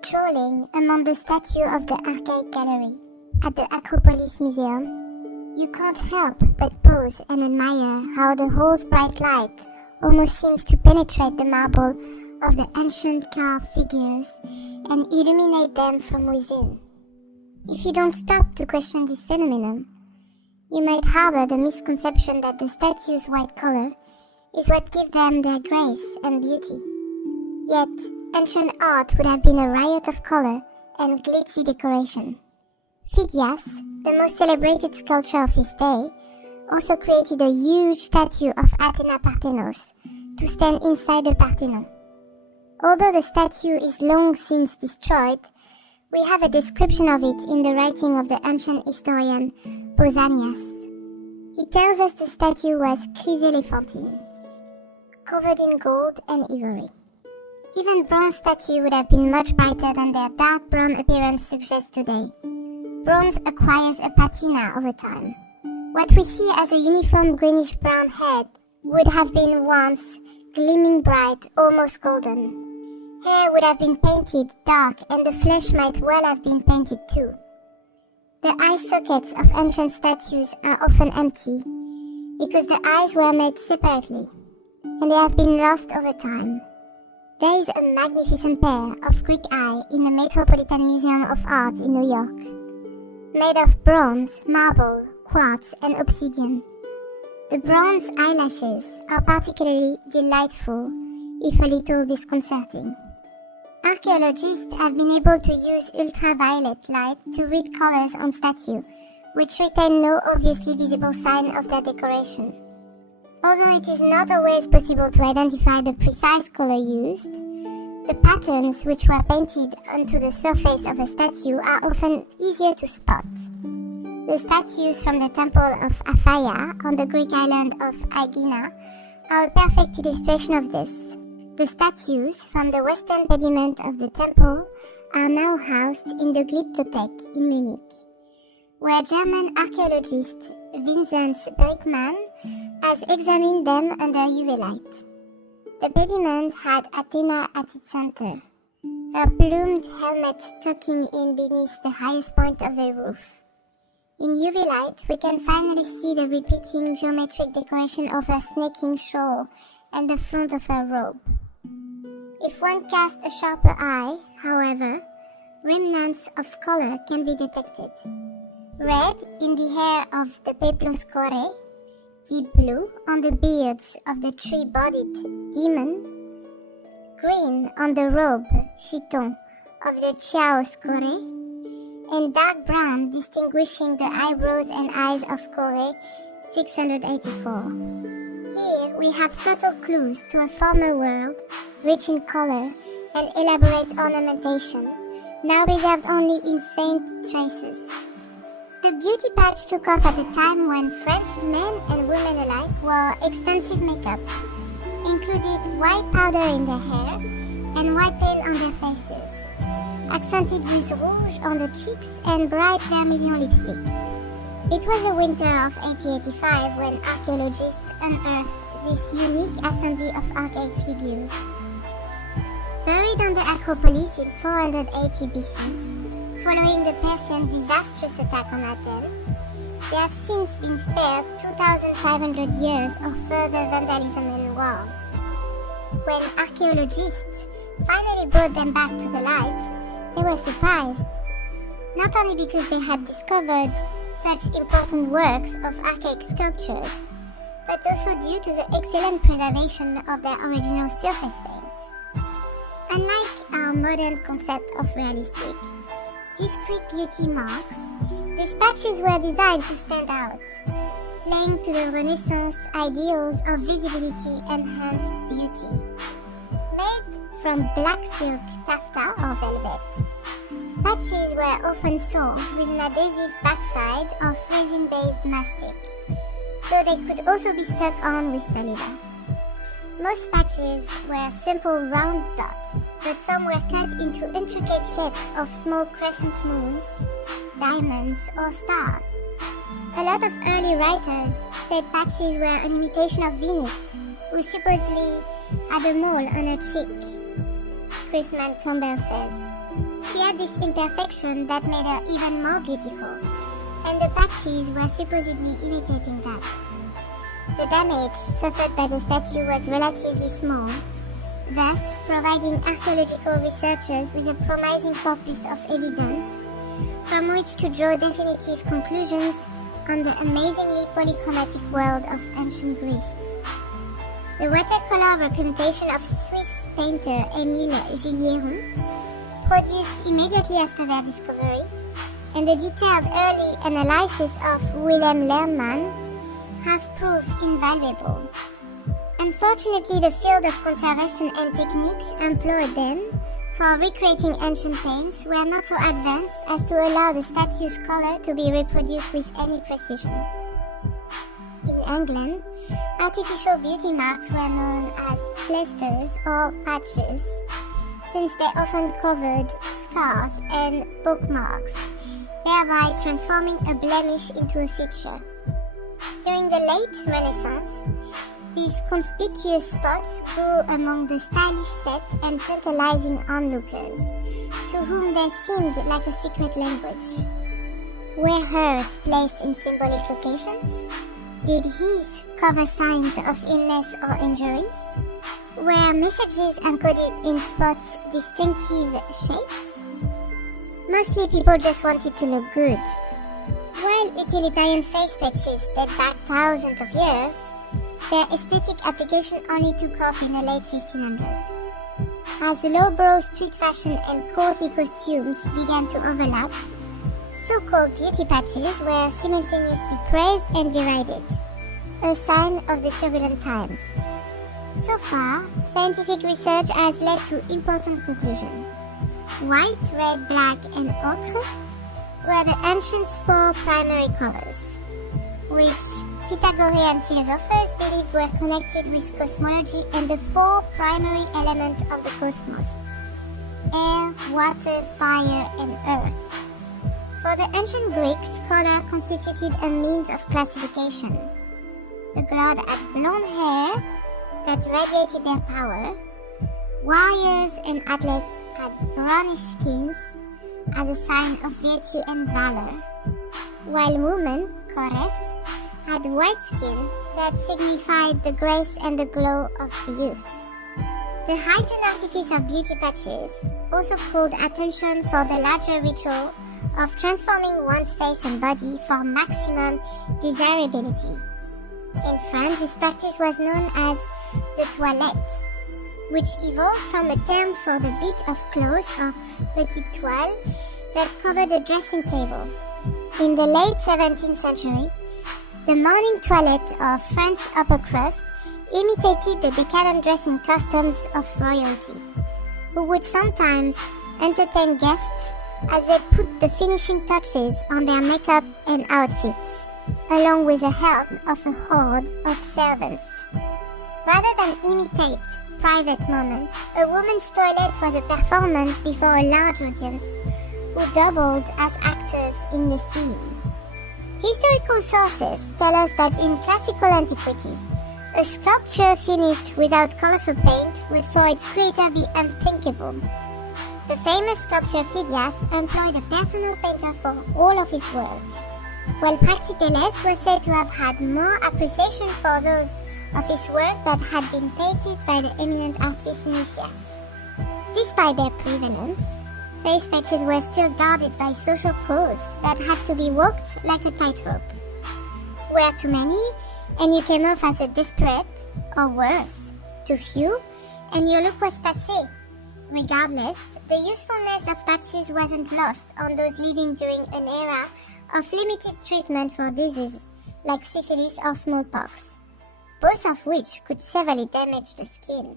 Strolling among the statue of the Archaic Gallery at the Acropolis Museum, you can't help but pause and admire how the hall's bright light almost seems to penetrate the marble of the ancient carved figures and illuminate them from within. If you don't stop to question this phenomenon, you might harbor the misconception that the statue's white color is what gives them their grace and beauty. Yet, ancient art would have been a riot of color and glitzy decoration. Phidias, the most celebrated sculptor of his day, also created a huge statue of Athena Parthenos to stand inside the Parthenon. Although the statue is long since destroyed, we have a description of it in the writing of the ancient historian Pausanias. He tells us the statue was chryselephantine, covered in gold and ivory. Even bronze statue would have been much brighter than their dark brown appearance suggests today. Bronze acquires a patina over time. What we see as a uniform greenish-brown head would have been once gleaming bright, almost golden. Hair would have been painted dark, and the flesh might well have been painted too. The eye sockets of ancient statues are often empty, because the eyes were made separately, and they have been lost over time. There is a magnificent pair of Greek eye in the Metropolitan Museum of Art in New York, made of bronze, marble, quartz, and obsidian. The bronze eyelashes are particularly delightful, if a little disconcerting. Archaeologists have been able to use ultraviolet light to read colors on statues, which retain no obviously visible sign of their decoration. Although it is not always possible to identify the precise color used, the patterns which were painted onto the surface of a statue are often easier to spot. The statues from the temple of Aphaia on the Greek island of Aegina are a perfect illustration of this. The statues from the western pediment of the temple are now housed in the Glyptothek in Munich, where German archaeologist Vinzenz Brickmann has examined them under UV light. The pediment had Athena at its center, her plumed helmet tucking in beneath the highest point of the roof. In UV light, we can finally see the repeating geometric decoration of her snaking shawl and the front of her robe. If one casts a sharper eye, however, remnants of color can be detected. Red in the hair of the Peploscore, deep blue on the beards of the three-bodied demon, green on the robe, chiton, of the Chiaoscore, and dark brown distinguishing the eyebrows and eyes of Kore 684. Here we have subtle clues to a former world, rich in color and elaborate ornamentation, now preserved only in faint traces. The beauty patch took off at a time when French men and women alike wore extensive makeup, included white powder in their hair and white paint on their faces, accented with rouge on the cheeks and bright vermilion lipstick. It was the winter of 1885 when archaeologists unearthed this unique assembly of archaic figures. Buried on the Acropolis in 480 BC, following the Persian disastrous attack on Athens, they have since been spared 2,500 years of further vandalism and wars. When archaeologists finally brought them back to the light, they were surprised, not only because they had discovered such important works of archaic sculptures, but also due to the excellent preservation of their original surface paint. Unlike our modern concept of realistic, discrete beauty marks, the statues were designed to stand out, playing to the Renaissance ideals of visibility-enhanced beauty. Made from black silk, taffeta, or velvet, patches were often sold with an adhesive backside of resin-based mastic, though they could also be stuck on with saliva. Most patches were simple round dots, but some were cut into intricate shapes of small crescent moons, diamonds, or stars. A lot of early writers said patches were an imitation of Venus, who supposedly had a mole on her cheek. Chris Campbell says, She had this imperfection that made her even more beautiful, and the patches were supposedly imitating that. The damage suffered by the statue was relatively small, thus providing archaeological researchers with a promising corpus of evidence from which to draw definitive conclusions on the amazingly polychromatic world of ancient Greece. The watercolor representation of Swiss painter Émile Gilliéron, produced immediately after their discovery, and the detailed early analysis of Willem Leerman have proved invaluable. Unfortunately, the field of conservation and techniques employed then for recreating ancient paints were not so advanced as to allow the statue's color to be reproduced with any precision. In England, artificial beauty marks were known as plasters or patches, since they often covered scars and bookmarks, thereby transforming a blemish into a feature. During the late Renaissance, these conspicuous spots grew among the stylish set and tantalizing onlookers, to whom they seemed like a secret language. Were hers placed in symbolic locations? Did his cover signs of illness or injuries? Were messages encoded in spots distinctive shapes? Mostly people just wanted to look good. While utilitarian face patches date back thousands of years, their aesthetic application only took off in the late 1500s. As lowbrow street fashion and courtly costumes began to overlap, so-called beauty patches were simultaneously praised and derided, a sign of the turbulent times. So far, scientific research has led to important conclusions. White, red, black, and ochre were the ancients' four primary colors, which Pythagorean philosophers believed were connected with cosmology and the four primary elements of the cosmos: air, water, fire, and earth. For the ancient Greeks, color constituted a means of classification. The god had blonde hair that radiated their power. Warriors and athletes had brownish skins as a sign of virtue and valor, while women, chorus, had white skin that signified the grace and the glow of youth. The heightened artifice of beauty patches also called attention for the larger ritual of transforming one's face and body for maximum desirability. In France, this practice was known as the toilette, which evolved from a term for the bit of cloth or petite toile that covered the dressing table. In the late 17th century, the morning toilette of France's upper crust imitated the decadent dressing customs of royalty, who would sometimes entertain guests as they put the finishing touches on their makeup and outfits, along with the help of a horde of servants. Rather than imitate private moments, a woman's toilet was a performance before a large audience who doubled as actors in the scene. Historical sources tell us that in classical antiquity, a sculpture finished without colorful paint would for its creator be unthinkable. The famous sculptor Phidias employed a personal painter for all of his work, while Praxiteles was said to have had more appreciation for those of his work that had been painted by the eminent artist Nicias. Despite their prevalence, face patches were still guarded by social codes that had to be walked like a tightrope. Wear too many, and you came off as a desperate, or worse, too few, and your look was passé. Regardless, the usefulness of patches wasn't lost on those living during an era of limited treatment for diseases like syphilis or smallpox, both of which could severely damage the skin.